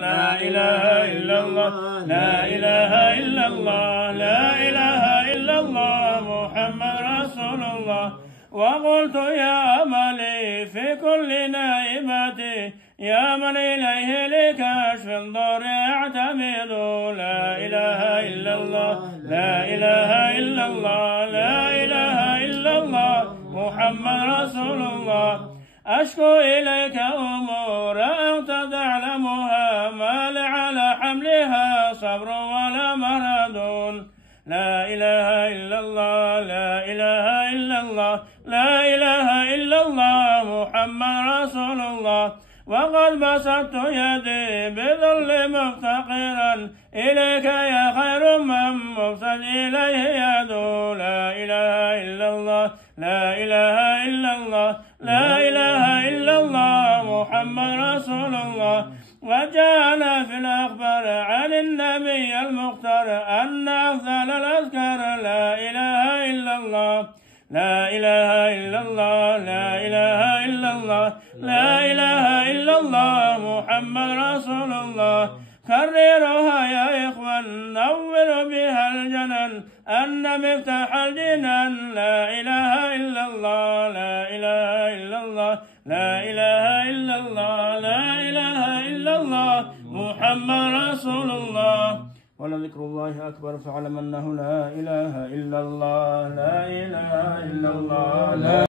لا إله إلا الله لا إله إلا الله لا إله إلا الله محمد رسول الله. وقلت يا أملي في كل نائبتي يا من إليه لكشف الضر أعتمد. لا إله إلا الله لا إله إلا الله لا إله إلا الله محمد رسول الله. أشكو إليك أمورا أنت تعلمها ما لي على حملها صبر ولا مرض. لا إله إلا الله لا إله إلا الله لا إله إلا الله محمد رسول الله. وقد بسطت يدي بذل مفتقرا إليك يا خير من مبسط إليه يدعو. لا إله إلا الله لا إله إلا الله لا إله إلا الله محمد رسول الله. وجاءنا في الأخبار عن النبي المختار أن أفضل الأذكار لا إله إلا الله لا إله إلا الله لا إله إلا الله لا إله إلا الله محمد رسول الله. كررها يا إخوان نور بها الجنان أن مفتاح الجنان. لا إله إلا الله لا إله إلا الله لا إله إلا الله لا إله إلا الله محمد رسول الله. ولذكر الله أكبر فاعلم أنه لا إله إلا الله لا إله إلا الله لا